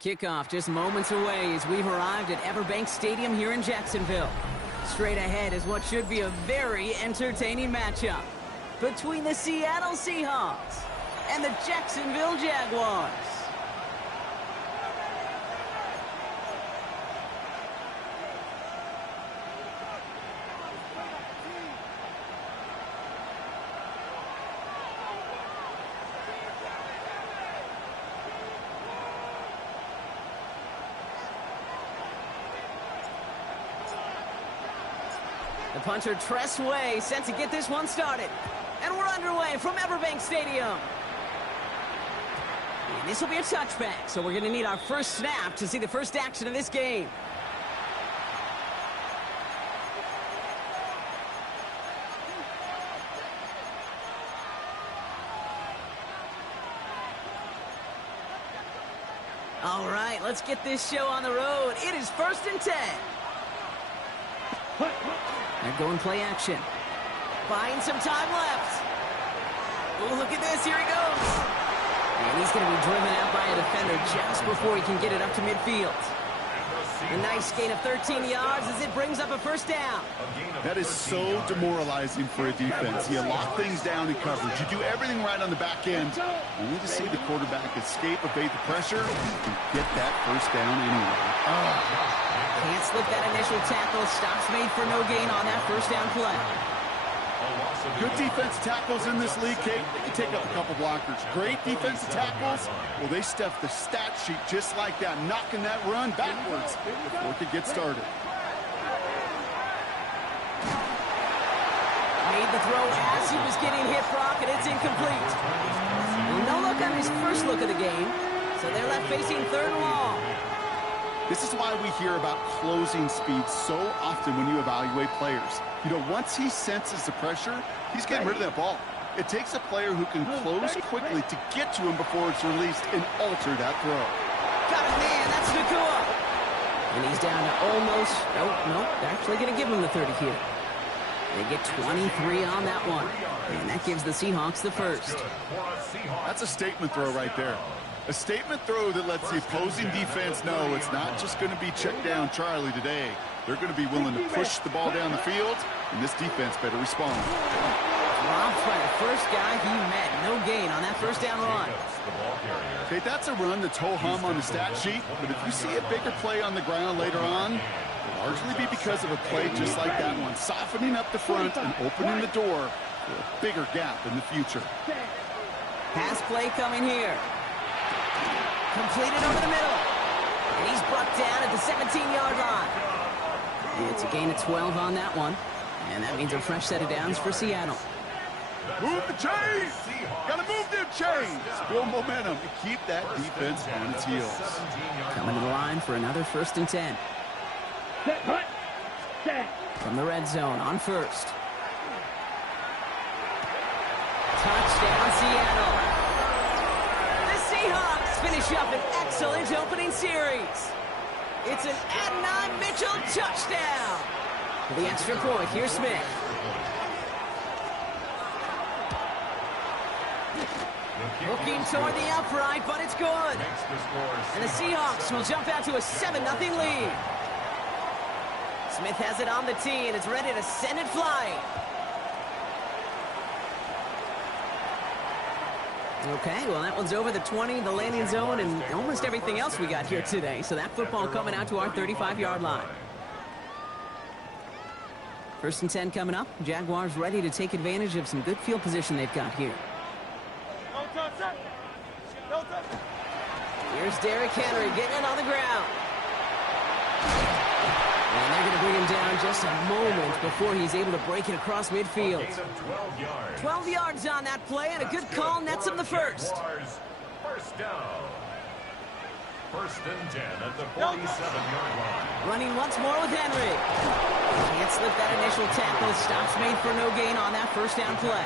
Kickoff just moments away as we've arrived at Everbank Stadium here in Jacksonville. Straight ahead is what should be a very entertaining matchup between the Seattle Seahawks and the Jacksonville Jaguars. The punter Tress Way set to get this one started. And we're underway from Everbank Stadium. And this will be a touchback, so we're going to need our first snap to see the first action of this game. All right, let's get this show on the road. It is 1st and 10. They're going play action. Buying some time left. Oh, look at this. Here he goes. And he's going to be driven out by a defender just before he can get it up to midfield. A nice gain of 13 yards as it brings up a first down. That is so demoralizing for a defense. You lock things down in coverage. You do everything right on the back end. Only to see the quarterback escape, evade the pressure, and get that first down anyway. Can't slip that initial tackle. Stops made for no gain on that first down play. Good defensive tackles in this league, Kate. They can take up a couple blockers. Great defensive tackles, well, they stuff the stat sheet just like that, knocking that run backwards before it could get started. Made the throw as he was getting hit, Brock, and it's incomplete. No look on his first look of the game, so they're left facing 3rd and long. This is why we hear about closing speed so often when you evaluate players. You know, once he senses the pressure, he's getting rid of that ball. It takes a player who can close quickly to get to him before it's released and alter that throw. Got it, man. That's Nakua. And he's down to almost... Nope. They're actually going to give him the 30 here. They get 23 on that one. And that gives the Seahawks the first. That's a statement throw right there. A statement throw that lets the opposing defense know it's not just going to be check down Charlie today. They're going to be willing to push the ball down the field, and this defense better respond. Robbed by the first guy he met. No gain on that first down run. Okay, that's a run that's ho-hum on the stat sheet, but if you see a bigger play on the ground later on, it'll largely be because of a play just like that one, softening up the front and opening the door for a bigger gap in the future. Pass play coming here. Completed over the middle. And he's brought down at the 17-yard line. And it's a gain of 12 on that one. And that means a fresh set of downs for Seattle. Move the chains! Gotta move them chains! Build momentum to keep that defense on its heels. Coming to the line for another 1st and 10. From the red zone on 1st. Touchdown, Seattle. Seahawks finish up an excellent opening series. It's an Adnan Mitchell touchdown. For the extra point, here's Smith. Looking toward the upright, but it's good. And the Seahawks will jump out to a 7-0 lead. Smith has it on the tee, and it's ready to send it flying. Okay, well, that one's over the 20, the landing zone, and almost everything else we got here today. So that football coming out to our 35-yard line. 1st and 10 coming up. Jaguars ready to take advantage of some good field position they've got here. Here's Derrick Henry getting it on the ground. And they're going to bring him down just a moment before he's able to break it across midfield. 12 yards on that play, and a good call nets him the first. First down. 1st and 10 at the 47-yard line. Running once more with Henry. Can't slip that initial tackle. Stops made for no gain on that first down play.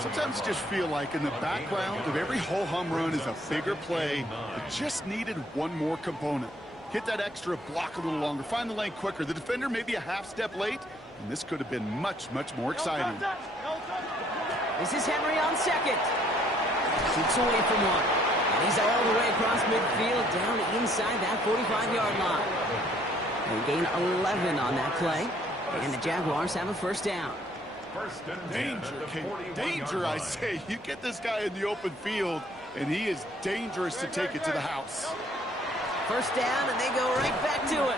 Sometimes you just feel like in the background of every ho-hum run is a bigger play that just needed one more component. Hit that extra block a little longer. Find the lane quicker. The defender may be a half step late, and this could have been much, much more exciting. This is Henry on 2nd. Keeps away from one. And he's all the way across midfield, down inside that 45-yard line. They gain 11 on that play, and the Jaguars have a first down. Danger, I say. You get this guy in the open field, and he is dangerous to take it to the house. First down, and they go right back to it.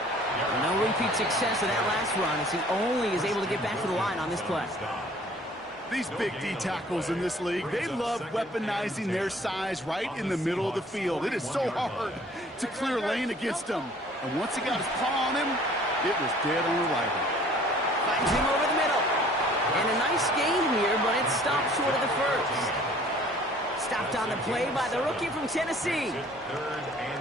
No repeat success of that last run as he only is able to get back to the line on this play. These big D tackles in this league, they love weaponizing their size right in the middle of the field. It is so hard to clear lane against them. And once he got his paw on him, it was dead on arrival. Finds him over the middle. And a nice gain here, but it stopped short of the first. Stopped on the play by the rookie from Tennessee.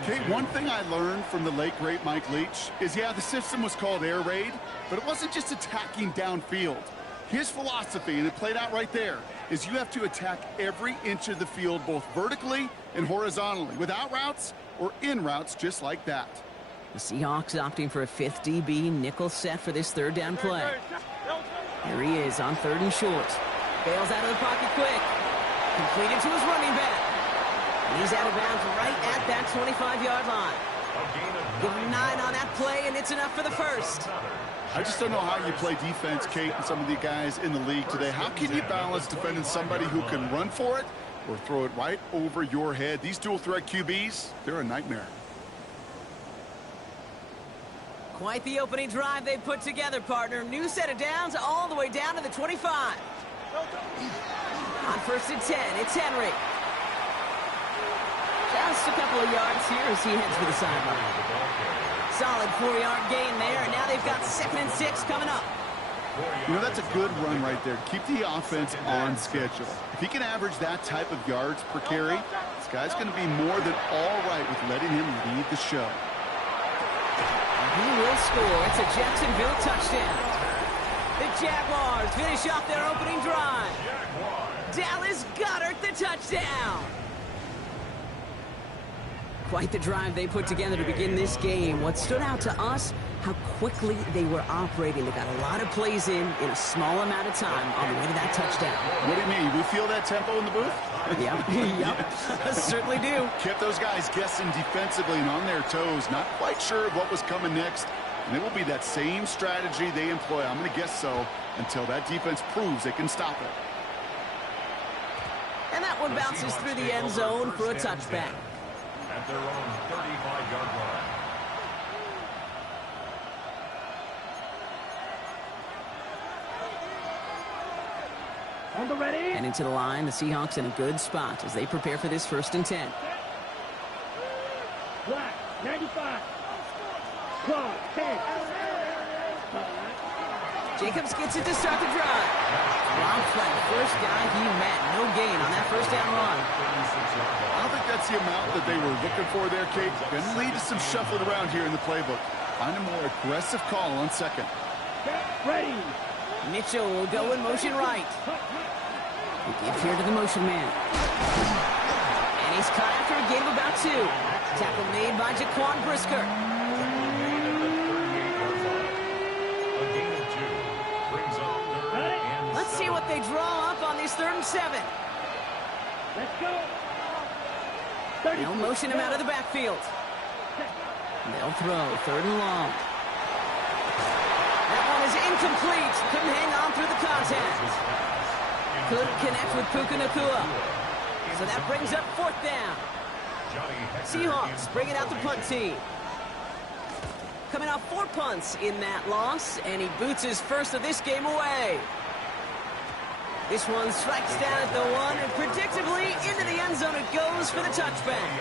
Okay, one thing I learned from the late, great Mike Leach is, yeah, the system was called air raid, but it wasn't just attacking downfield. His philosophy, and it played out right there, is you have to attack every inch of the field, both vertically and horizontally, without routes or in routes just like that. The Seahawks opting for a fifth DB nickel set for this third down play. Here he is on 3rd and short. Bails out of the pocket quick. Completed to his running back. And he's out of bounds right at that 25-yard line. Give him 9 on that play, and it's enough for the first. I just don't know how you play defense, Kate, and some of the guys in the league today. How can you balance defending somebody who can run for it or throw it right over your head? These dual-threat QBs, they're a nightmare. Quite the opening drive they put together, partner. New set of downs all the way down to the 25. On 1st and 10, it's Henry. Just a couple of yards here as he heads for the sideline. Solid 4-yard gain there, and now they've got 2nd and 6 coming up. You know, that's a good run right there. Keep the offense on schedule. If he can average that type of yards per carry, this guy's going to be more than all right with letting him lead the show. And he will score. It's a Jacksonville touchdown. The Jaguars finish off their opening drive. Dallas Goedert the touchdown. Quite the drive they put together to begin this game. What stood out to us, how quickly they were operating. They got a lot of plays in a small amount of time on the way to that touchdown. What do you mean? We feel that tempo in the booth? Yep, yep, certainly do. Kept those guys guessing defensively and on their toes, not quite sure of what was coming next. And it will be that same strategy they employ, I'm going to guess so, until that defense proves they can stop it. And that one bounces through the end zone for a touchback. At their own 35-yard line. On the ready. And into the line, the Seahawks in a good spot as they prepare for this 1st and 10. Black, 95. Clock, 10. Jacobs gets it to start the drive. Rob Flat, first guy he met. No gain on that first down run. I don't think that's the amount that they were looking for there, Kate. Going to lead to some shuffling around here in the playbook. Find a more aggressive call on 2nd. Ready. Mitchell will go in motion right. He gives here to the motion man. And he's caught after a gain of about 2. Tackle made by Jaquan Brisker. Let's see what they draw up on these 3rd and 7. Let's go. They'll motion him out of the backfield. They'll throw 3rd and long. That one is incomplete. Couldn't hang on through the contact. Couldn't connect with Puka Nacua. So that brings up 4th down. Seahawks bring it out the punt team. Coming out 4 punts in that loss, and he boots his first of this game away. This one strikes down at the 1, and predictably into the end zone it goes for the touchback.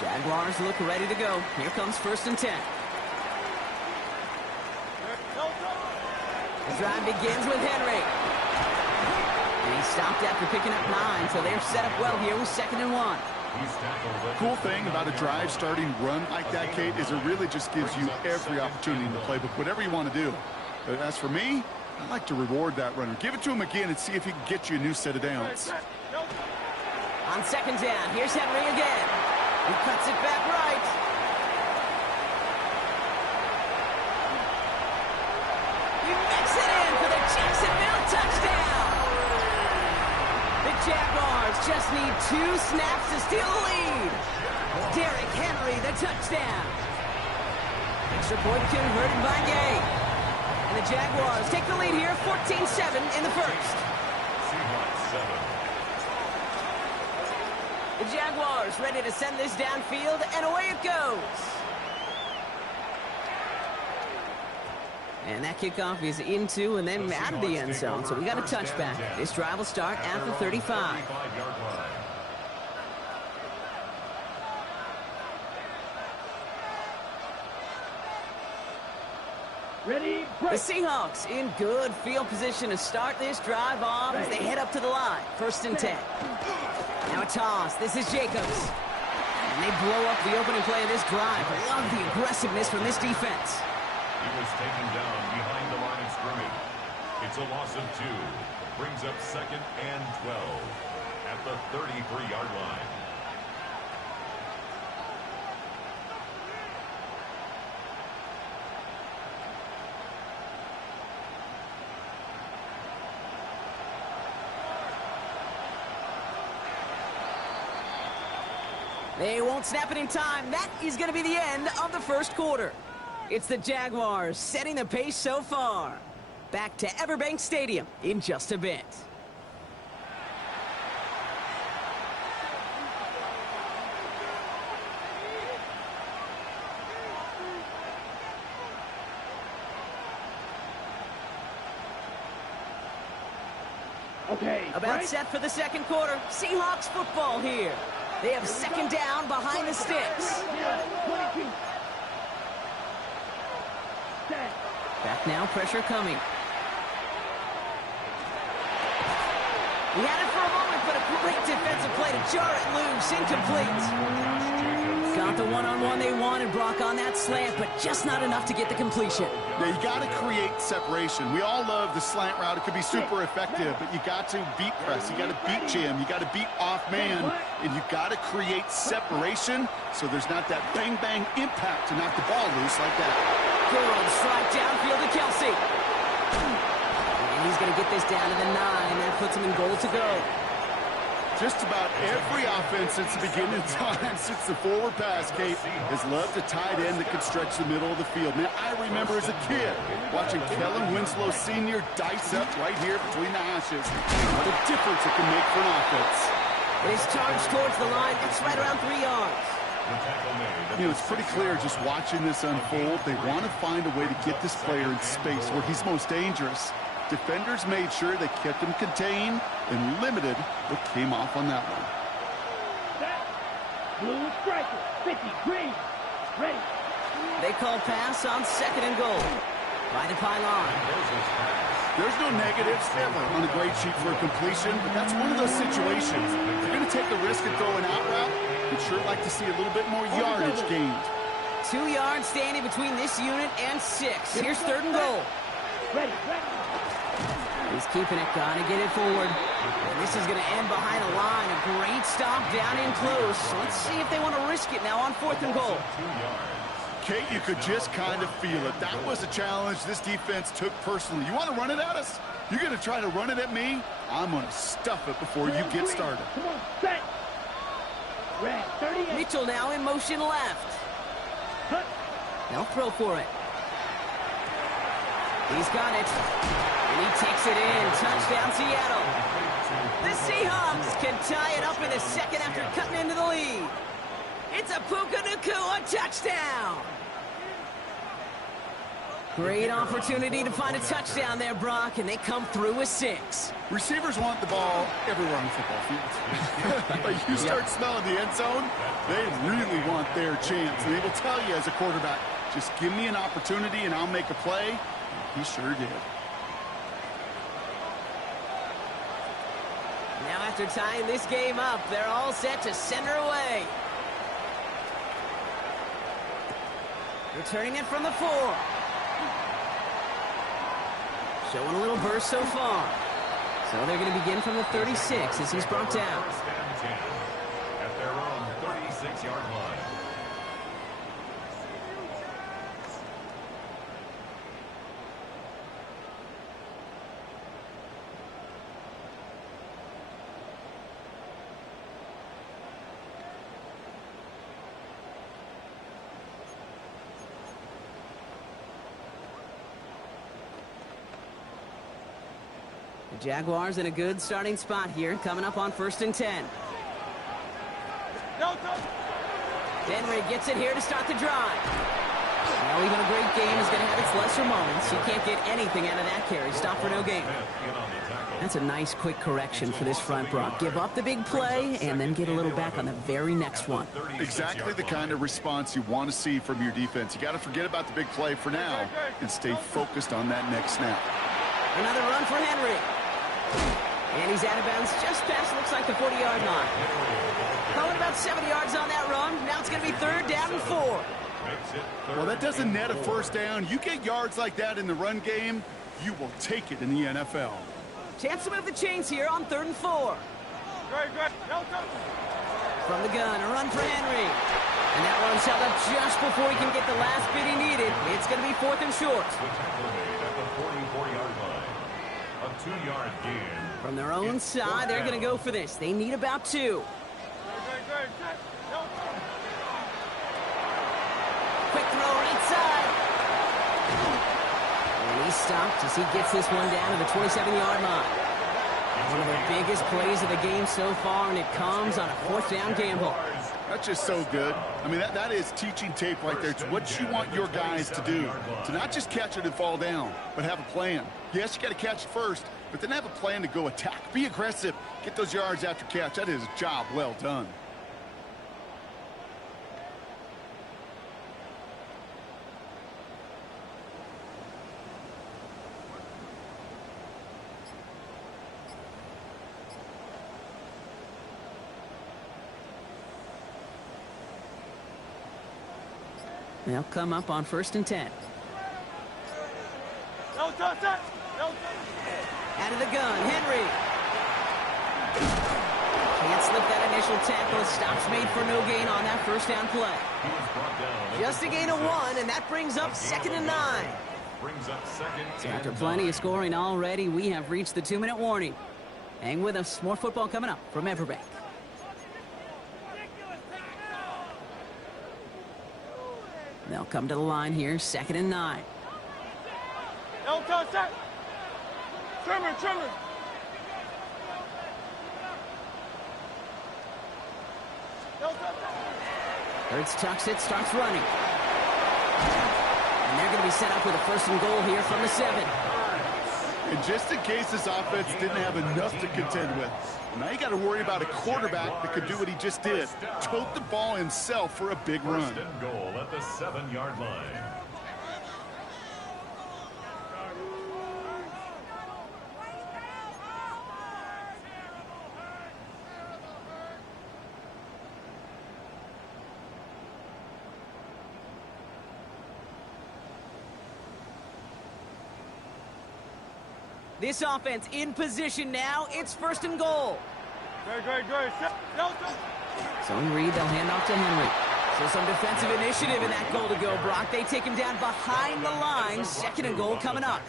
Jaguars look ready to go. Here comes 1st and 10. The drive begins with Henry. And he stopped after picking up 9, so they're set up well here with 2nd and 1. Cool thing about a drive starting run like that, Kate, is it really just gives you every opportunity in the playbook, whatever you want to do. But as for me, I like to reward that runner. Give it to him again and see if he can get you a new set of downs. On 2nd down, here's Henry again. He cuts it back right. He makes it in for the Jacksonville touchdown. The Jaguars just need 2 snaps to steal the lead. Derrick Henry, the touchdown. Extra point converted by Gay. And the Jaguars take the lead here, 14-7 in the first. Seahawks 7. The Jaguars ready to send this downfield, and away it goes. And that kickoff is into and then out of the end zone, so we got a touchback. This drive will start at the 35. Ready, The break. Seahawks in good field position to start this drive off as they head up to the line. 1st and 10. Now a toss. This is Jacobs. And they blow up the opening play of this drive. Love the aggressiveness from this defense. He was taken down behind the line of scrimmage. It's a loss of 2. Brings up 2nd and 12 at the 33-yard line. They won't snap it in time. That is going to be the end of the first quarter. It's the Jaguars setting the pace so far. Back to Everbank Stadium in just a bit. Okay. About break. set for the second quarter. Seahawks football here. They have 2nd down behind the sticks. 22. Set. Back now, pressure coming. He had it for a moment, but a great defensive play to jar it loose. Incomplete. Got the one-on-one they wanted, Brock, on that slant, but just not enough to get the completion. Yeah, you got to create separation. We all love the slant route. It could be super effective, but you got to beat press. You got to beat jam. You got to beat off man, and you got to create separation so there's not that bang-bang impact to knock the ball loose like that. Good strike downfield to Kelsey. And he's going to get this down to the 9. That puts him in goal to go. Just about every offense since the beginning of time, since the forward pass, Kate, has loved a tight end that can stretch the middle of the field. Man, I remember as a kid watching Kellen Winslow Sr. dice up right here between the hashes. What a difference it can make for an offense. It is charged towards the line. It's right around 3 yards. You know, it's pretty clear just watching this unfold. They want to find a way to get this player in space where he's most dangerous. Defenders made sure they kept him contained and limited what came off on that one. Set. Blue striker. 50. Green. Ready. They call pass on 2nd and goal. By the pylon. There's no negatives ever on a grade sheet for a completion, but that's one of those situations. If you're going to take a risk and throw an out route, we'd sure like to see a little bit more yardage gained. 2 yards standing between this unit and 6. Here's 3rd and goal. Ready. Ready. He's keeping it, gonna get it forward. And this is gonna end behind a line. A great stop down in close. Let's see if they want to risk it now on 4th and goal. Kate, you could just kind of feel it. That was a challenge this defense took personally. You want to run it at us? You're going to try to run it at me? I'm going to stuff it before you get started. Come on. Set. Red. 38. Mitchell now in motion left. Cut. They'll throw for it. He's got it. And he takes it in. Touchdown, Seattle. The Seahawks can tie it up in the second after cutting into the lead. It's a Puka Nacua touchdown. Great opportunity to find a touchdown there, Brock, and they come through with 6. Receivers want the ball everywhere on the football field. But you start smelling the end zone, they really want their chance. And they will tell you as a quarterback, just give me an opportunity and I'll make a play. He sure did. Now after tying this game up, they're all set to send her away. Returning it from the 4. Showing a little burst so far. So they're going to begin from the 36 as he's brought down. At their own 36-yard line. The Jaguars in a good starting spot here, coming up on 1st and 10. Henry gets it here to start the drive. Well, even a great game is going to have its lesser moments. You can't get anything out of that carry. Stop for no gain. That's a nice, quick correction for this front, Brock. Give up the big play and then get a little back on the very next one. Exactly the kind of response you want to see from your defense. You got to forget about the big play for now and stay focused on that next snap. Another run for Henry. And he's out of bounds just past, looks like, the 40-yard line. Going about 70 yards on that run. Now it's going to be 3rd down and 4. Well, that doesn't net a first down. You get yards like that in the run game, you will take it in the NFL. Chance to move the chains here on 3rd and 4. From the gun, a run for Henry. And that one's held up just before he can get the last bit he needed. It's going to be 4th and short. At the 44-yard line. A 2-yard gain. From their own side, they're going to go for this. They need about 2. Quick throw right side. And he's stopped as he gets this one down to the 27-yard line. One of the biggest plays of the game so far, and it comes on a 4th down gamble. That's just so good. I mean, that is teaching tape right there. It's what you want your guys to do. To not just catch it and fall down, but have a plan. Yes, you got to catch it first, but then have a plan to go attack. Be aggressive. Get those yards after catch. That is a job well done. They'll come up on 1st and 10. Out of the gun, Henry. Can't slip that initial tackle. Stops made for no gain on that 1st down play. Just a gain of 1, and that brings up 2nd and 9. So after plenty of scoring already, we have reached the 2-minute warning. Hang with us. More football coming up from Everbank. They'll come to the line here, 2nd and 9. Trimmer. Hurts tucks it, starts running. And they're going to be set up with a 1st and goal here from the 7. And just in case this offense didn't have enough to contend with, now you got to worry about a quarterback that could do what he just did. Tote the ball himself for a big run. 1st and goal at the 7-yard line. This offense in position now. It's 1st and goal. Good. So in Reed, they'll hand off to Henry. So some defensive initiative in that goal to go, Brock. They take him down behind the line. 2nd and goal coming up.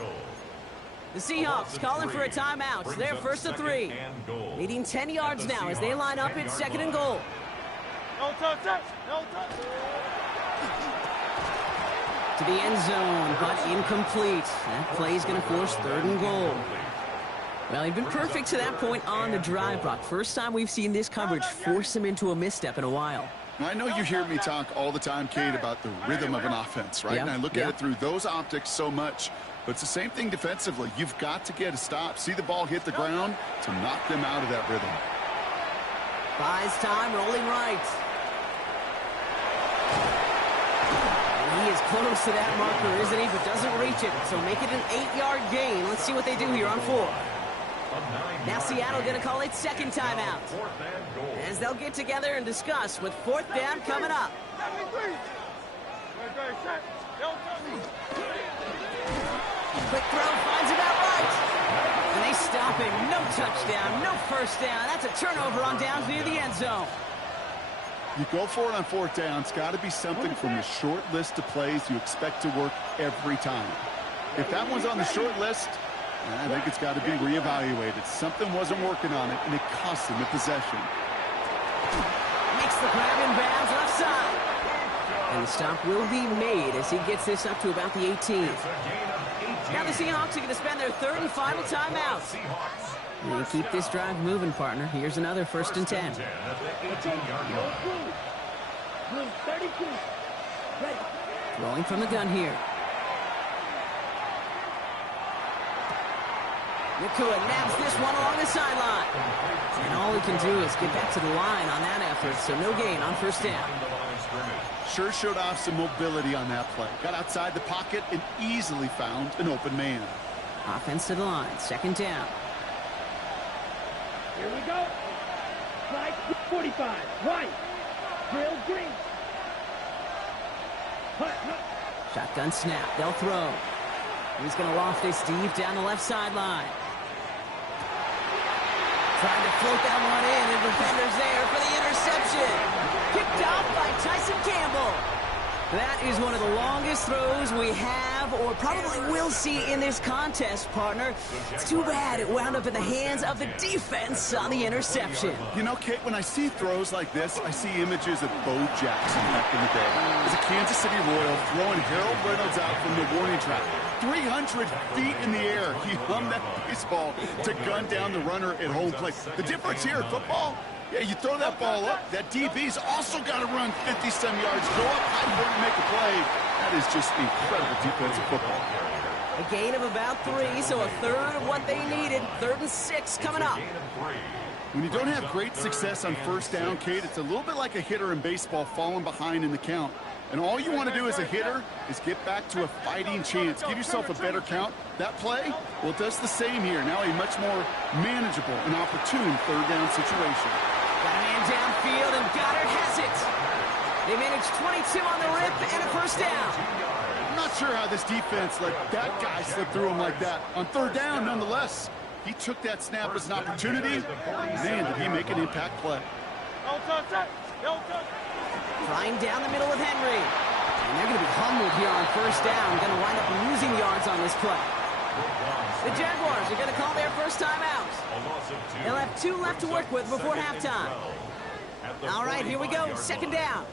The Seahawks calling for a timeout. They're 1st and 3. Leading 10 yards now as they line up at 2nd and goal. No touch. To the end zone, but incomplete. That play is going to force 3rd and goal. Well, he'd been perfect to that point on the drive, Brock. First time we've seen this coverage force him into a misstep in a while. I know you hear me talk all the time, Kate, about the rhythm of an offense, right? Yeah, And I look at it through those optics so much. But it's the same thing defensively. You've got to get a stop, see the ball hit the ground to knock them out of that rhythm. Buys time, rolling right. And he is close to that marker, isn't he? But doesn't reach it. So make it an 8-yard gain. Let's see what they do here on 4. Now Seattle going to call it 2nd timeout. As they'll get together and discuss with 4th down coming up. Quick throw, finds it outright. And they stop him. No touchdown, no 1st down. That's a turnover on downs near the end zone. You go for it on 4th down. It's got to be something from the short list of plays you expect to work every time. If that one's on the short list, I think it's got to be reevaluated. Something wasn't working on it, and it cost them the possession. Makes the grab in bounds left side. And the stop will be made as he gets this up to about the 18. It's a gain of 18. Now the Seahawks are going to spend their third and final timeout. Seahawks. And keep this drive moving, partner. Here's another first and 10. At the 18-yard line. Throwing from the gun here. Nakua nabs this one along the sideline. And all he can do is get back to the line on that effort, so no gain on first down. Sure showed off some mobility on that play. Got outside the pocket and easily found an open man. Offense to the line, second down. Here we go. Flag 45, right. Drill green. Shotgun snap, they'll throw. He's going to loft this deep down the left sideline. Trying to float that one in, and defender's there for the interception. Picked off by Tyson Campbell. That is one of the longest throws we have or probably will see in this contest, partner. It's too bad it wound up in the hands of the defense on the interception. You know, Kate, when I see throws like this, I see images of Bo Jackson back in the day. As a Kansas City Royal throwing Harold Reynolds out from the warning track. 300 feet in the air, he hummed that baseball to gun down the runner at home plate. The difference here in football, yeah, you throw that ball up, that DB's also got to run 50-some yards, go up high point and make a play. That is just incredible defensive football. A gain of about 3, so a third of what they needed. 3rd and 6 coming up. When you don't have great success on first down, Kate, it's a little bit like a hitter in baseball falling behind in the count. And all you want to do as a hitter is get back to a fighting chance. Give yourself a better count. That play, well, it does the same here. Now a much more manageable and opportune third down situation. Got a man downfield, and Goddard has it. They managed 22 on the rip and a first down. I'm not sure how this defense let that guy slip through him like that. On third down, nonetheless, he took that snap as an opportunity. Man, did he make an impact play. Flying down the middle with Henry. And they're going to be humbled here on first down. Going to wind up losing yards on this play. The Jaguars are going to call their first time out. They'll have 2 left to work with before halftime. All right, here we go. Second down.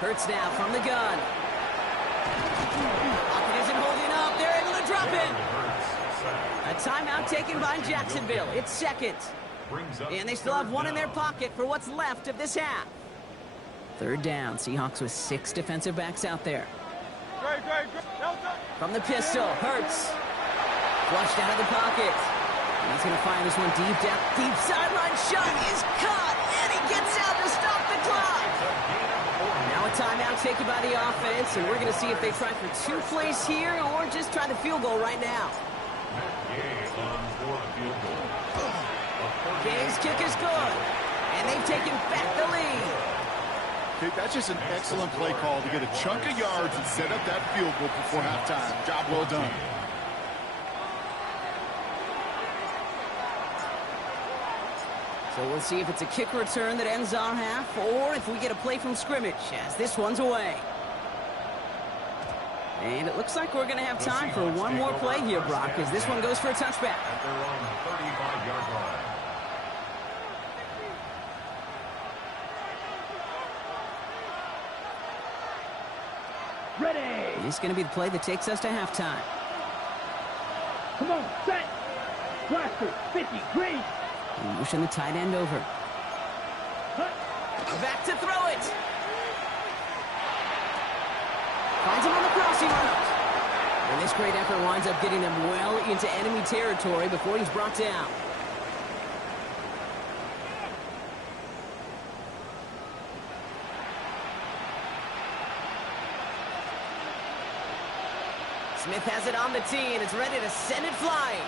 Hurts now from the gun. Pocket isn't holding up. They're able to drop it. A timeout taken by Jacksonville. It's second. And they still have 1 in their pocket for what's left of this half. Third down. Seahawks with 6 defensive backs out there. From the pistol, Hurts. Flushed out of the pocket. And he's going to find this one deep down. Deep sideline shot is caught. And he gets out to stop the clock. Now a timeout taken by the offense. And we're going to see if they try for 2 plays here or just try the field goal right now. King's kick is good. And they've taken back the lead. Okay, that's just an excellent play call to get a chunk of yards and set up that field goal before halftime. Job well done. So we'll see if it's a kick return that ends our half or if we get a play from scrimmage as this one's away. And it looks like we're going to have time for one more play here, Brock, as this one goes for a touchback. At their own 35-yard line. Ready. And this is going to be the play that takes us to halftime. Come on, set. Blaster, 50, green. And motion the tight end over. Back to throw it. Finds him on the crossing route. And this great effort winds up getting them well into enemy territory before he's brought down. Smith has it on the tee, and it's ready to send it flying.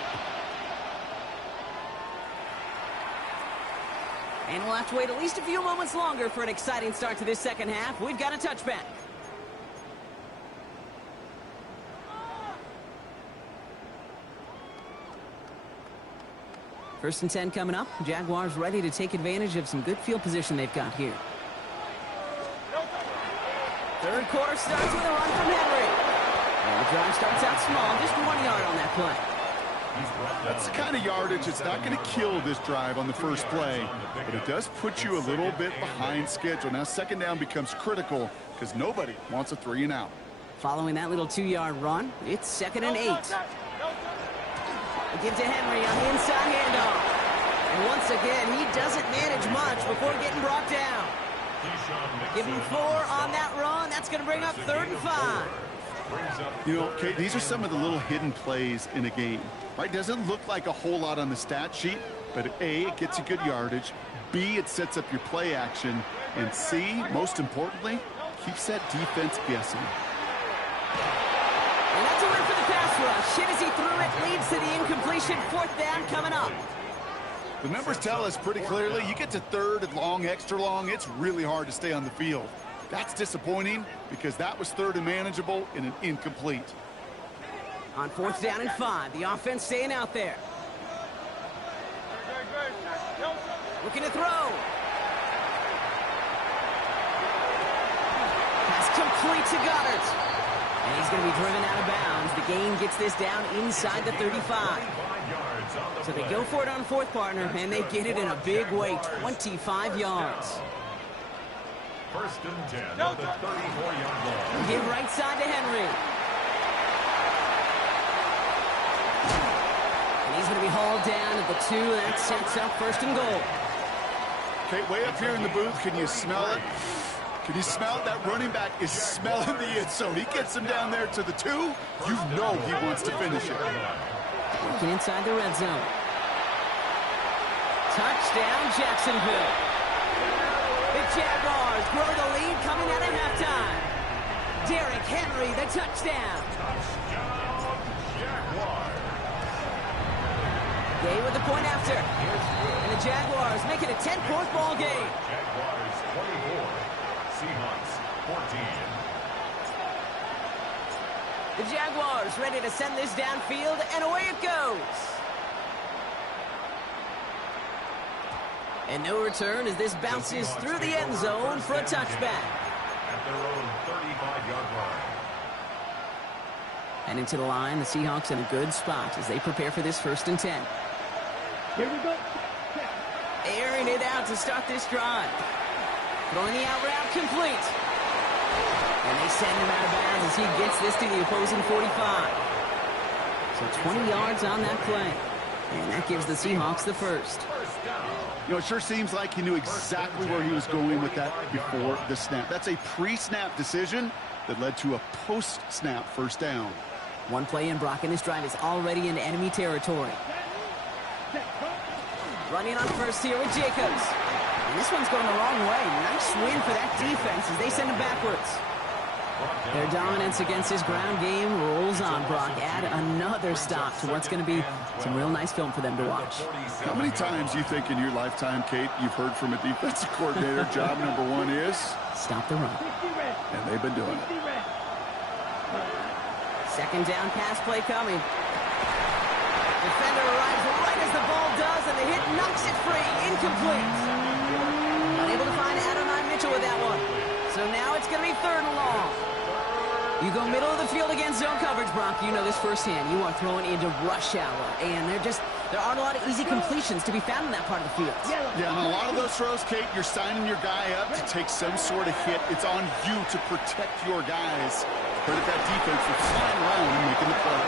And we'll have to wait at least a few moments longer for an exciting start to this second half. We've got a touchback. First and 10 coming up. Jaguars ready to take advantage of some good field position they've got here. Third quarter starts with a run from Henry. And the drive starts out small, just 1 yard on that play. That's the kind of yardage it's not going to kill this drive on the first play, but it does put you a little bit behind schedule. Now second down becomes critical because nobody wants a 3 and out. Following that little 2-yard run, it's 2nd and 8. Give to Henry on the inside handoff. And once again, he doesn't manage much before getting brought down. Give him 4 on that run. That's going to bring up 3rd and 5. You know, Kate, these are some of the little hidden plays in a game. Right? Doesn't look like a whole lot on the stat sheet, but A, it gets you good yardage. B, it sets up your play action. And C, most importantly, keeps that defense guessing. And that's a win for the pass rush. Hit as he threw it, leads to the incompletion. 4th down coming up. The numbers tell us pretty clearly, you get to 3rd and long, extra long, it's really hard to stay on the field. That's disappointing because that was 3rd and manageable in an incomplete. On 4th down and 5, the offense staying out there. Looking to throw. Pass complete to Goddard. And he's going to be driven out of bounds. The gain gets this down inside the 35. So they go for it on 4th, partner, and they get it in a big way, 25 yards. 1st and 10 at the 34-yard line. Give right side to Henry. And he's going to be hauled down at the 2, and that sets up 1st and goal. Okay, way up here in the booth, can you smell it? Can you smell it? That running back is smelling the end zone. He gets him down there to the 2. You know he wants to finish it. Working inside the red zone. Touchdown, Jacksonville. The Jaguars grow the lead coming out of halftime. Derrick Henry, the touchdown. Gay with the point after. And the Jaguars make it a 10-point ball game. Jaguars 24, Seahawks 14. The Jaguars ready to send this downfield, and away it goes. And no return as this bounces through the end zone for a touchback. At their own 35-yard line. And into the line, the Seahawks in a good spot as they prepare for this 1st and 10. Here we go. Airing it out to start this drive. Throwing the out route complete. And they send him out of bounds as he gets this to the opposing 45. So 20 yards on that play. And that gives the Seahawks the 1st. You know, it sure seems like he knew exactly where he was going with that before the snap. That's a pre-snap decision that led to a post-snap 1st down. One play in, Brock, and this drive is already in enemy territory. Running on 1st here with Jacobs. And this one's going the wrong way. Nice win for that defense as they send him backwards. Their dominance against his ground game rolls on, Brock. Add another stop to what's going to be some real nice film for them to watch. How many times you think in your lifetime, Kate, you've heard from a defensive coordinator, job number 1 is? Stop the run. And they've been doing it. 2nd down pass play coming. Defender arrives right as the ball does, and the hit knocks it free. Incomplete. Unable to find Adonai Mitchell with that one. So now it's going to be 3rd and long. You go middle of the field against zone coverage, Brock. You know this firsthand. You are throwing into rush hour, and there aren't a lot of easy completions to be found in that part of the field. Yeah, and a lot of those throws, Kate, you're signing your guy up to take some sort of hit. It's on you to protect your guys. Credit that defense for flying around and making the play.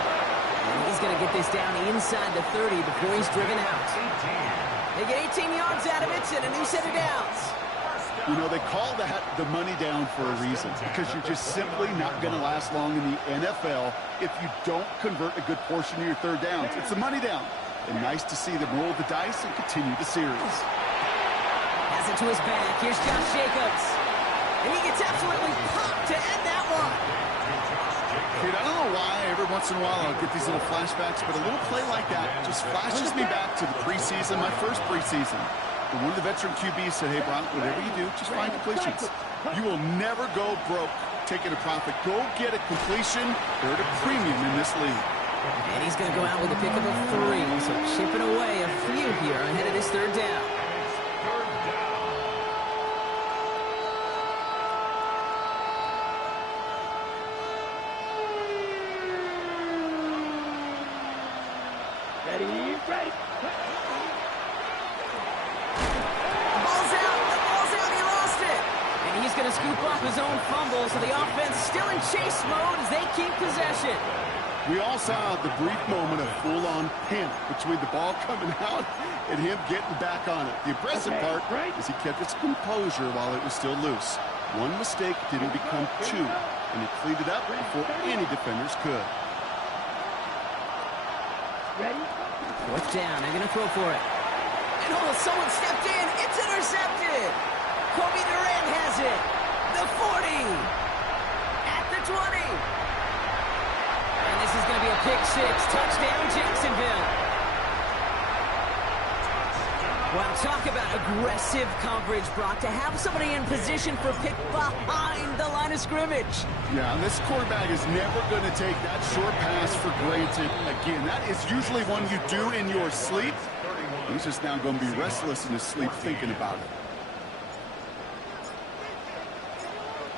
And he's going to get this down inside the 30 before he's driven out. They get 18 yards out of it and a new set of downs. You know, they call that the money down for a reason, because you're just simply not going to last long in the NFL if you don't convert a good portion of your 3rd downs. It's the money down. And nice to see them roll the dice and continue the series. Pass it to his back. Here's Josh Jacobs. And he gets absolutely popped to end that one. Dude, I don't know why every once in a while I'll get these little flashbacks, but a little play like that just flashes me back to the preseason, my first preseason. And one of the veteran QBs said, hey, Brock, whatever you do, just find completions. You will never go broke taking a profit. Go get a completion. They're at a premium in this league. And he's going to go out with a pickup of 3. So chipping away a few here ahead of this 3rd down. Ready. Ball's out, he lost it. And he's going to scoop up his own fumble, so the offense still in chase mode as they keep possession. We all saw the brief moment of full-on panic between the ball coming out and him getting back on it. The impressive part is he kept his composure while it was still loose. One mistake didn't become two, and he cleaned it up before any defenders could. Ready. Fourth down, they're going to throw for it. And someone stepped in. It's intercepted. Kobe Durant has it. The 40. At the 20. And this is going to be a pick six. Touchdown, Jacksonville. Well, talk about aggressive coverage, Brock. To have somebody in position for pick behind the line of scrimmage. Yeah, and this quarterback is never going to take that short pass for granted again. That is usually one you do in your sleep. He's just now going to be restless in his sleep thinking about it.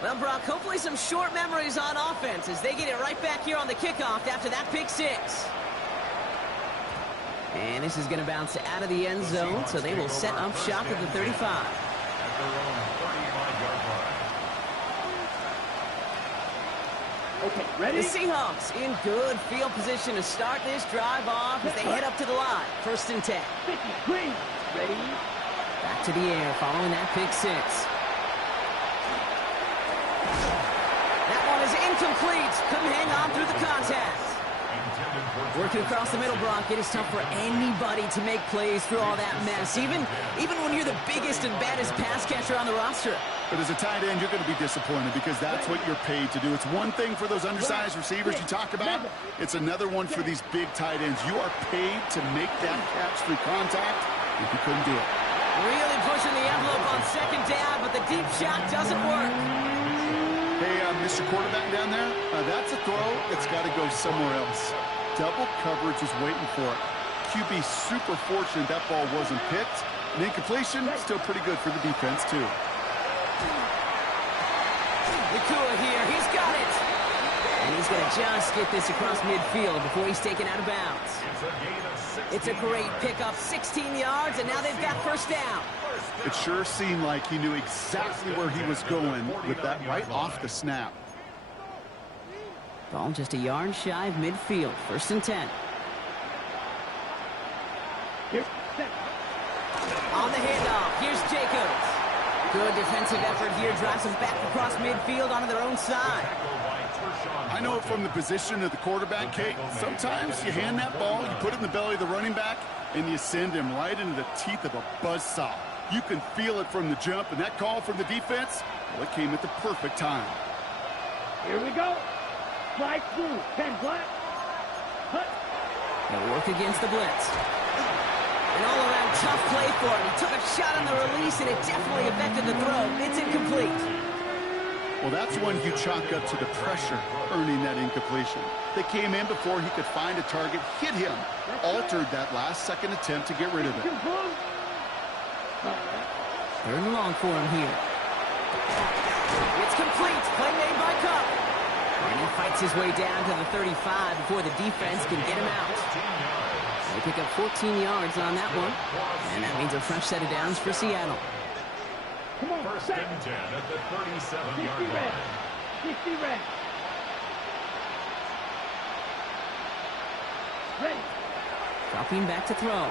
Well, Brock, hopefully some short memories on offense as they get it right back here on the kickoff after that pick six. And this is going to bounce out of the end zone, so they will set up shop at the 35. At their own 35-yard line. Okay, ready. The Seahawks in good field position to start this drive off as they head up to the line. First and 10. 50, green. Ready. Back to the air following that pick six. That one is incomplete. Couldn't hang on through the contact. Working across the middle, Brock, it is tough for anybody to make plays through all that mess, even when you're the biggest and baddest pass catcher on the roster. But as a tight end, you're going to be disappointed because that's what you're paid to do. It's one thing for those undersized receivers you talk about. It's another one for these big tight ends. You are paid to make that catch through contact if you couldn't do it. Really pushing the envelope on second down, but the deep shot doesn't work. Hey, Mr. Quarterback down there, that's a throw that's got to go somewhere else. Double coverage is waiting for it. QB super fortunate that ball wasn't picked. And incompletion, still pretty good for the defense, too. Nakua here, he's got it. And he's going to just get this across midfield before he's taken out of bounds. It's a great pickup, 16 yards, and now they've got first down. It sure seemed like he knew exactly where he was going with that right off the snap. Ball just a yard shy of midfield. First and 10. Here. On the handoff, here's Jacobs. Good defensive effort here. Drives them back across midfield onto their own side. I know from the position of the quarterback, Kate, sometimes you hand that ball, you put it in the belly of the running back, and you send him right into the teeth of a buzzsaw. You can feel it from the jump, and that call from the defense, well, it came at the perfect time. Here we go. Fly through. 10 black. Hut. They'll work against the blitz. An all-around tough play for him. He took a shot on the release, and it definitely affected the throw. It's incomplete. Well, that's when you chalk up to the pressure earning that incompletion. They came in before he could find a target, hit him, altered that last-second attempt to get rid of it. Third and long for him here. It's complete. Play made by Cup. And he fights his way down to the 35 before the defense can get him out. They pick up 14 yards on that one. And that means a fresh set of downs for Seattle. Come on, First and 10 at the 37-yard 60 red. line. 60 red. Ready. Dropping back to throw.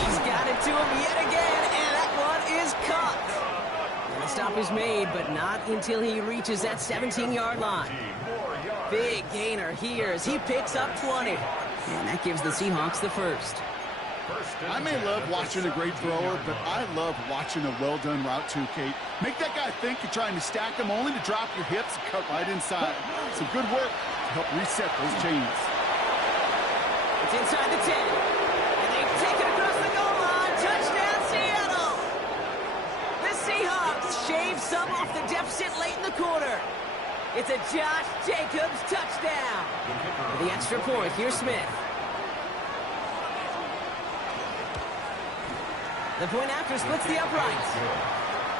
He's got it to him yet again, and that one is caught. And the stop is made, but not until he reaches that 17-yard line. Big gainer here as he picks up 20. And that gives the Seahawks the first. I may love watching a great thrower, but I love watching a well-done route too, Kate. Make that guy think you're trying to stack him, only to drop your hips and cut right inside. Some good work to help reset those chains. It's inside the 10. And they take it across the goal line. Touchdown, Seattle! The Seahawks shave some off the deficit late in the quarter. It's a Josh Jacobs touchdown. For the extra point, here's Smith. The point after splits the uprights.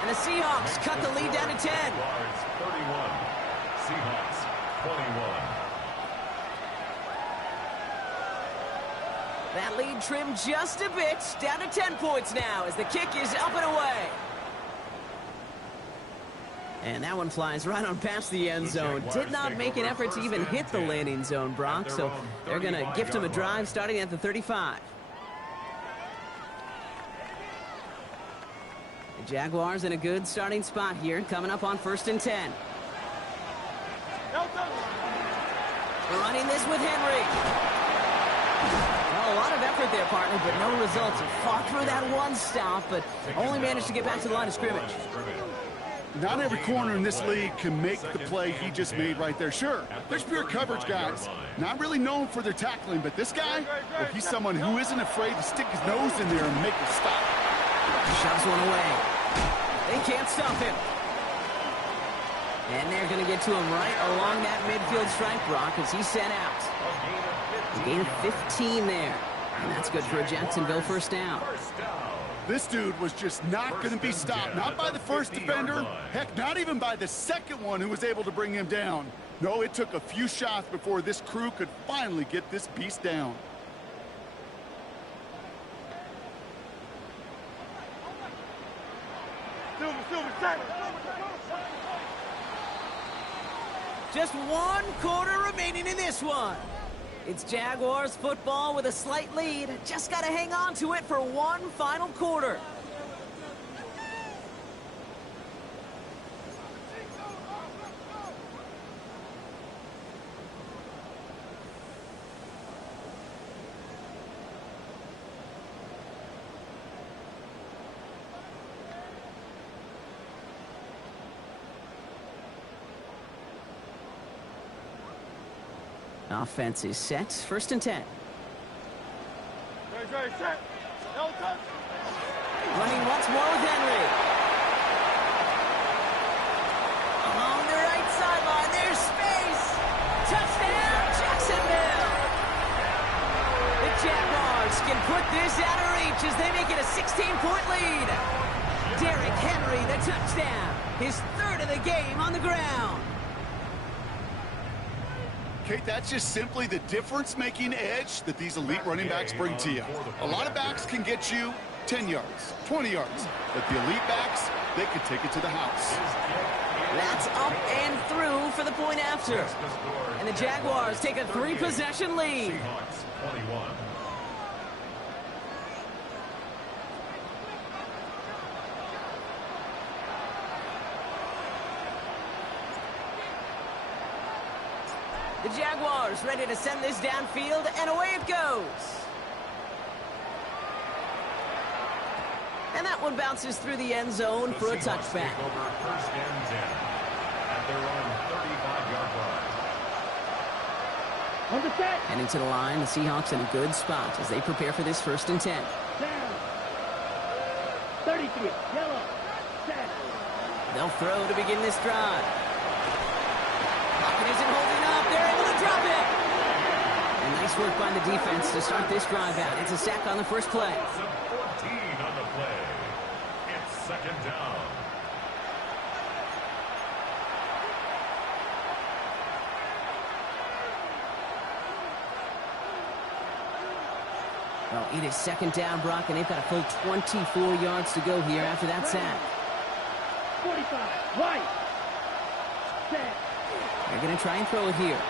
And the Seahawks cut the lead down to 10. Jaguars 31. Seahawks 21. That lead trimmed just a bit, down to 10 points now as the kick is up and away. And that one flies right on past the end zone. Did not make an effort to even hit the landing zone, Brock, so they're going to gift him a drive starting at the 35. The Jaguars in a good starting spot here, coming up on 1st and 10. Running this with Henry. Well, a lot of effort there, partner, but no results. He fought through that one stop, but only managed to get back to the line of scrimmage. Not every corner in this league can make the play he just made right there. Sure, there's pure coverage guys, not really known for their tackling, but this guy, well, he's someone who isn't afraid to stick his nose in there and make a stop. Shoves one away. They can't stop him. And they're going to get to him right along that midfield stripe, Brock, as he's sent out. A gain of 15 there. And that's good for a Jacksonville first down. This dude was just not going to be stopped. Not by the first defender. Heck, not even by the second one who was able to bring him down. No, it took a few shots before this crew could finally get this beast down. Just 1 quarter remaining in this one. It's Jaguars football with a slight lead. Just got to hang on to it for one final quarter. Offense is set. 1st and 10. Set. No touch. Running once more with Henry. Along the right sideline, there's space. Touchdown, Jacksonville. The Jaguars can put this out of reach as they make it a 16-point lead. Derrick Henry, the touchdown. His 3rd of the game on the ground. Kate, that's just simply the difference-making edge that these elite running backs bring to you. A lot of backs can get you 10 yards, 20 yards, but the elite backs, they can take it to the house. That's up and through for the point after. And the Jaguars take a 3-possession lead. Seahawks 21. The Jaguars ready to send this downfield, and away it goes. And that one bounces through the end zone for a touchback. Over 1st and 10 at their own 35-yard line. On the set. Heading to the line, the Seahawks in a good spot as they prepare for this 1st and 10. Down. 33. Yellow. Set. They'll throw to begin this drive. Pocket isn't holding up. They're able to drop it. And nice work by the defense to start this drive out. It's a sack on the first play. 14 on the play. It's 2nd down. Well, it is 2nd down, Brock, and they've got a full 24 yards to go here after that sack. 45. Right. Set. They're going to try and throw it here.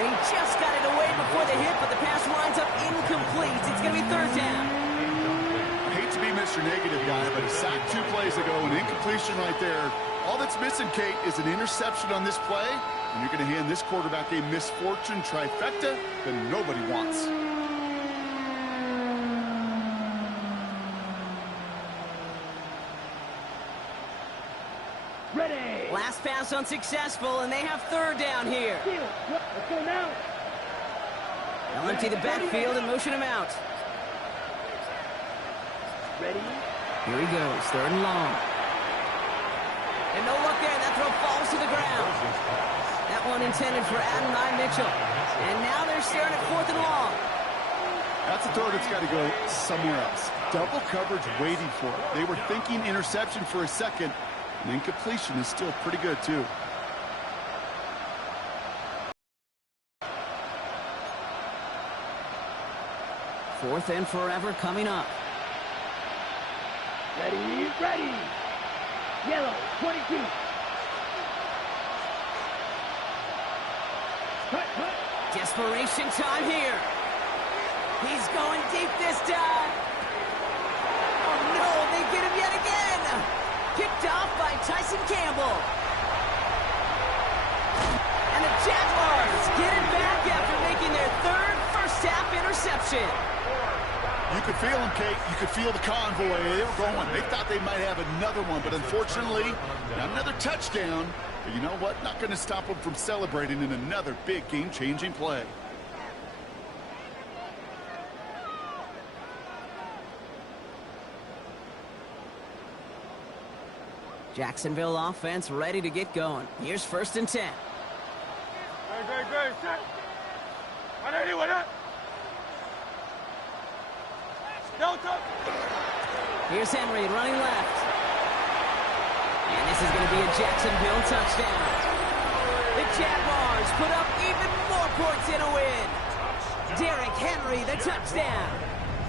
And he just got it away before the hit, but the pass winds up incomplete. It's going to be 3rd down. I hate to be Mr. Negative guy, but a sack 2 plays ago, an incompletion right there. All that's missing, Kate, is an interception on this play, and you're going to hand this quarterback a misfortune trifecta that nobody wants. Ready. Last pass unsuccessful, and they have 3rd down here. Let's go now. They'll empty the backfield and motion him out. Ready. Here he goes, 3rd and long. And no look there, that throw falls to the ground. That one intended for Adonai Mitchell. And now they're staring at 4th and long. That's a throw that's got to go somewhere else. Double coverage waiting for it. They were thinking interception for a second. And incompletion is still pretty good, too. 4th and forever coming up. Ready, ready. Yellow, 22. Cut, cut. Desperation time here. He's going deep this time. Oh no, they get him yet again. Picked off by Tyson Campbell. And the Jaguars get it back after making their 3rd first-half interception. You could feel them, Kate. You could feel the convoy. They were going. They thought they might have another one, but unfortunately, not another touchdown. But you know what? Not going to stop them from celebrating in another big game-changing play. Jacksonville offense ready to get going. Here's 1st and 10. Great. Set. What up? Delta. Here's Henry running left. And this is going to be a Jacksonville touchdown. The Jaguars put up even more points in a win. Derrick Henry, the touchdown.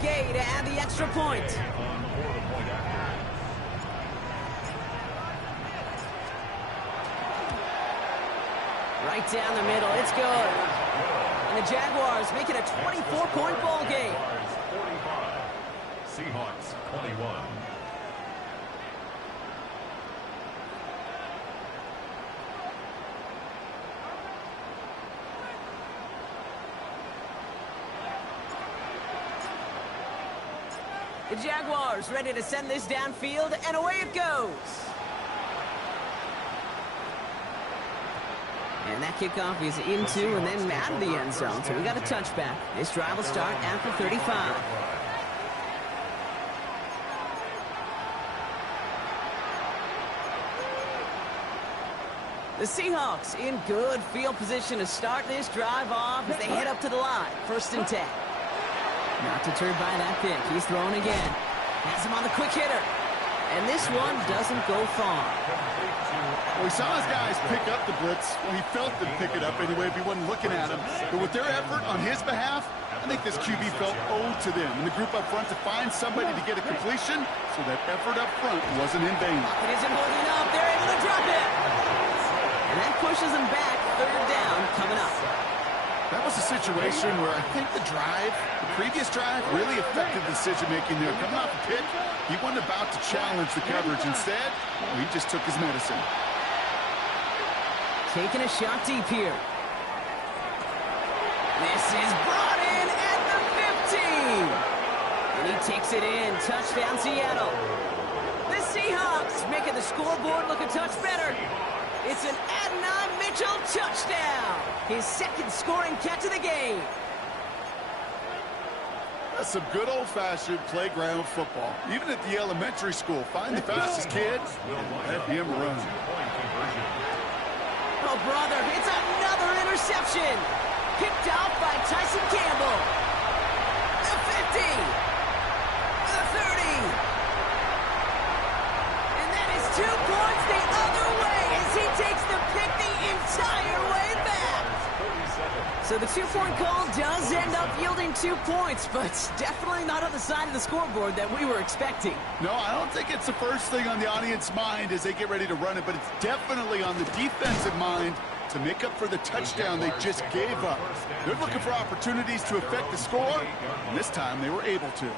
Gay to add the extra point. Right down the middle, it's good. And the Jaguars make it a 24-point ball game. 45. Seahawks 21. The Jaguars ready to send this downfield, and away it goes. And that kickoff is into and then out of the end zone. So we got a touchback. This drive will start at the 35. The Seahawks in good field position to start this drive off as they head up to the line. 1st and 10. Not deterred by that pick. He's throwing again. Has him on the quick hitter. And this one doesn't go far. Well, he saw his guys pick up the blitz. Well, he felt them pick it up anyway if he wasn't looking at him. But with their effort on his behalf, I think this QB felt owed to them and the group up front to find somebody to get a completion, so that effort up front wasn't in vain. It isn't holding up. They're able to drop it. And that pushes them back. 3rd down coming up. That was a situation where I think the previous drive, really affected decision-making there. Coming off a pick, he wasn't about to challenge the coverage. Instead, well, he just took his medicine. Taking a shot deep here. This is brought in at the 15. And he takes it in. Touchdown, Seattle. The Seahawks making the scoreboard look a touch better. It's an Adonai Mitchell touchdown. His 2nd scoring catch of the game. That's some good old-fashioned playground football. Even at the elementary school, find the fastest kid and let him run. Oh, brother, it's another interception. Picked off by Tyson Campbell. The 50. The 30. And that is 2 points the other way as he takes the pick the entire way back. So the 2-point call does end up yielding 2 points, but definitely not on the side of the scoreboard that we were expecting. No, I don't think it's the first thing on the audience's mind as they get ready to run it, but it's definitely on the defensive mind to make up for the touchdown they just gave up. They're looking for opportunities to affect the score, and this time they were able to.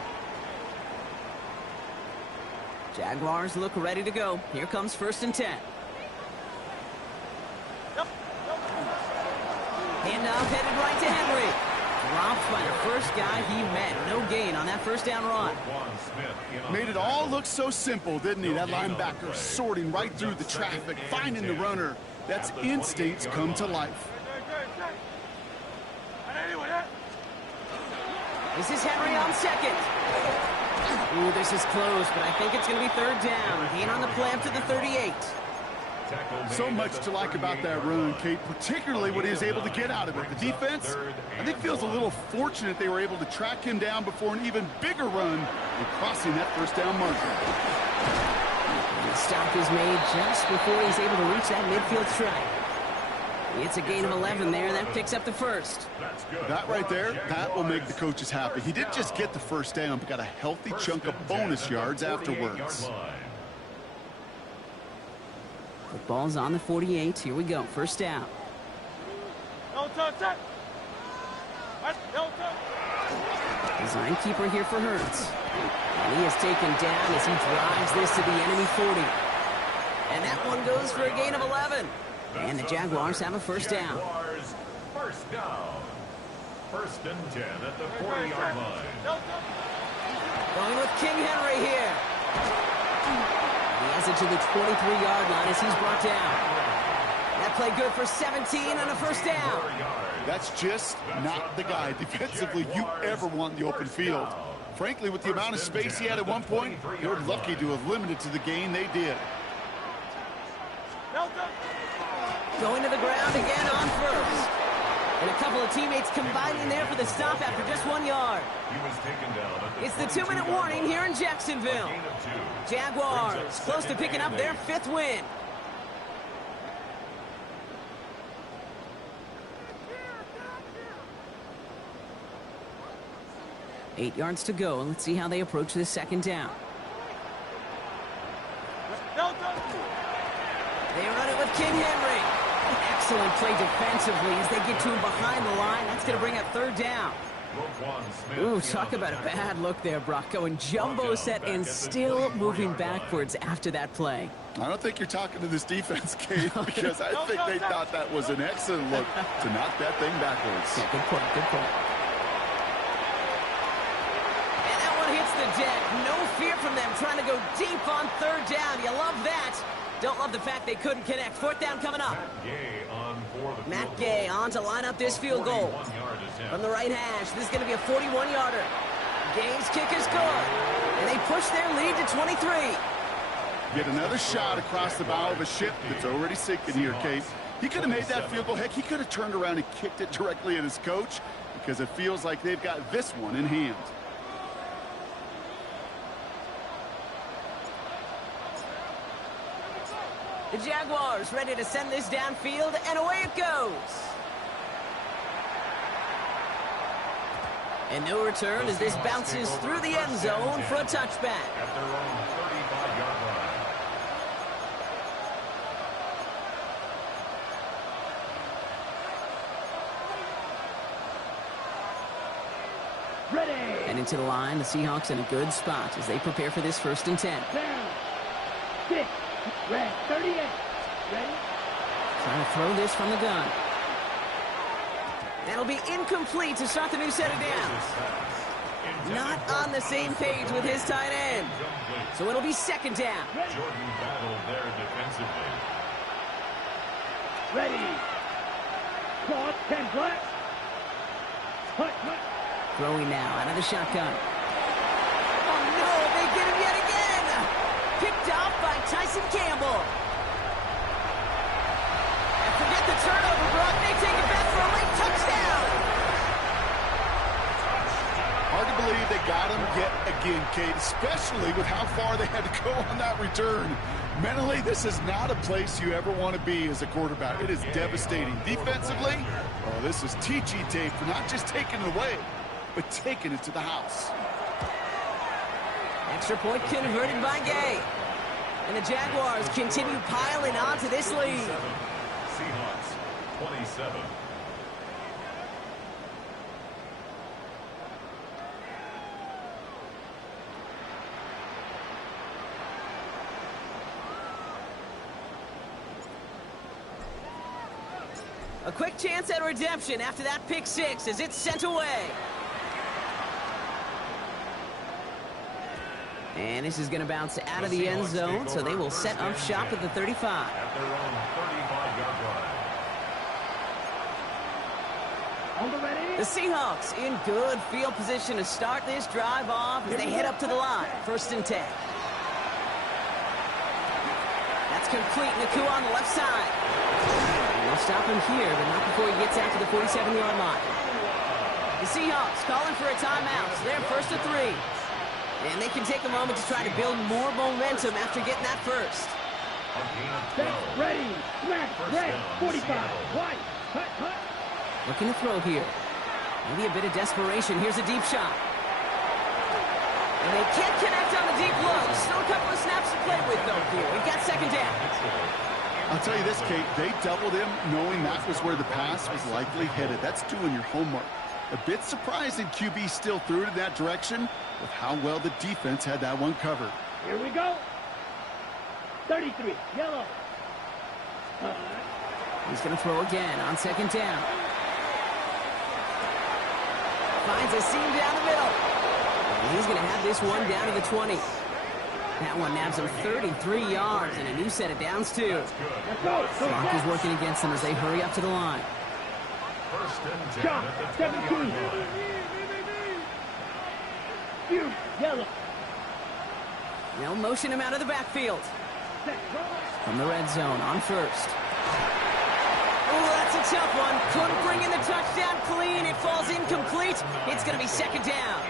Jaguars look ready to go. Here comes 1st and 10. Handoff headed right to Henry. Dropped by the first guy he met. No gain on that 1st down run. Made it all look so simple, didn't he? That linebacker sorting right through the traffic, finding the runner. That's instincts come to life. This is Henry on 2nd. Ooh, this is close, but I think it's going to be 3rd down. Gain on the play up to the 38. So much to like about that run, Kate, particularly what he was able to get out of it. The defense, I think, feels a little fortunate they were able to track him down before an even bigger run and crossing that 1st down marker. The stop is made just before he's able to reach that midfield strike. It's a gain of 11 there. That picks up the first. That's good. That right there, that will make the coaches happy. He didn't just get the first down, but got a healthy chunk of bonus yards afterwards. The ball's on the 48. Here we go. First down. No touch, touch. No touch. Design keeper here for Hurts. And he is taken down as he drives this to the enemy 40. And that one goes for a gain of 11. And the Jaguars have a first down. First down. First and 10 at the 40-yard line. Going with King Henry here. He has it to the 23-yard line as he's brought down. That play good for 17 and a first down. That's just not the guy defensively you ever want in the open field. Frankly, with the amount of space he had at one point, you're lucky to have limited to the gain they did. Going to the ground again on first. And a couple of teammates combining there for the stop after just 1 yard. He was taken down at the It's the 2-minute warning here in Jacksonville. gain of 2. Jaguars close to picking up their 5th win. Eight yards to go. Let's see how they approach this second down. They run it with King Henry. Excellent play defensively as they get to him behind the line. That's going to bring up third down. Ooh, talk about a bad look there, Brock. Going jumbo set and still moving backwards after that play. I don't think you're talking to this defense, Kate, because I think they thought that was an excellent look to knock that thing backwards. Yeah, good point, good point. And that one hits the deck. No fear from them trying to go deep on third down. You love that. Don't love the fact they couldn't connect. Fourth down coming up. Matt Gay on to line up this field goal. From the right hash, this is going to be a 41-yarder. Gay's kick is good. And they push their lead to 23. Get another shot across the bow of a ship that's already sinking here, Kate. He could have made that field goal. Heck, he could have turned around and kicked it directly at his coach because it feels like they've got this one in hand. The Jaguars ready to send this downfield, and away it goes. And no return as this bounces through the end zone for a touchback. At their own 35-yard line. Ready. And into the line, the Seahawks in a good spot as they prepare for this first and 10. Down. 6. Red. 38. Ready. Trying to throw this from the gun. That'll be incomplete to start the new set of downs. Not on the same page with his tight end. So it'll be second down. Jordan battled there defensively. Ready. Cross. 10 black. Hut. Throwing now out of the shotgun. Oh no, they get him yet again. Picked off by Tyson Campbell. And forget the turnover, Brock. They take it back for a late touchdown. Hard to believe they got him yet again, Kate, especially with how far they had to go on that return. Mentally, this is not a place you ever want to be as a quarterback. It is devastating. Defensively, oh, this is TG tape for not just taking it away, but taking it to the house. Extra point converted by Gay. And the Jaguars continue piling on to this lead. Seahawks 27. A quick chance at redemption after that pick six as it's sent away. And this is going to bounce out of the end zone, so they will set up shop at the 35. At their own 35-yard line. On the ready. The Seahawks in good field position to start this drive off as they head up to the line. First and 10. That's complete. Naku on the left side. And they'll stop him here, but not before he gets out to the 47-yard line. The Seahawks calling for a timeout, so they're first to 3. And they can take a moment to try to build more momentum after getting that first. A gain of Set, 12. ready, smash, First red, down, 45, Seattle. white, cut. Looking to throw here. Maybe a bit of desperation. Here's a deep shot. And they can't connect on the deep low. Still a couple of snaps to play with, though, here. We've got second down. I'll tell you this, Kate, they doubled him knowing that was where the pass was likely headed. That's doing your homework. A bit surprising QB still threw it in that direction with how well the defense had that one covered. Here we go. 33, yellow. He's going to throw again on second down. Finds a seam down the middle. And he's going to have this one down to the 20. That one nabs him 33 yards and a new set of downs, too. Let's go. Clock is working against them as they hurry up to the line. First and 10 Shot, at the 20-yard 17. line. You, yellow. They'll motion him out of the backfield. Set, roll. From the red zone on first. Oh, that's a tough one. Couldn't bring in the touchdown clean. It falls incomplete. It's going to be second down.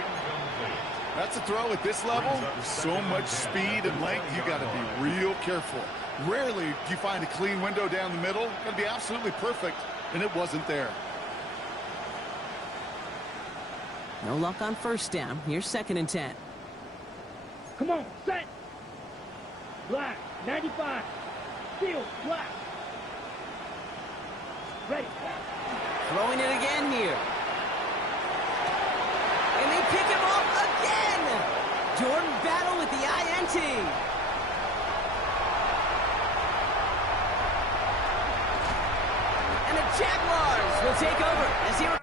That's a throw at this level. With so much speed and length, you got to be real careful. Rarely do you find a clean window down the middle. Got to be absolutely perfect, and it wasn't there. No luck on first down. Here's second and 10. Come on, set. Black, 95. Steel, black. Ready. Throwing it again here. And they pick him off again. Jordan Battle with the INT. And the Jaguars will take over as he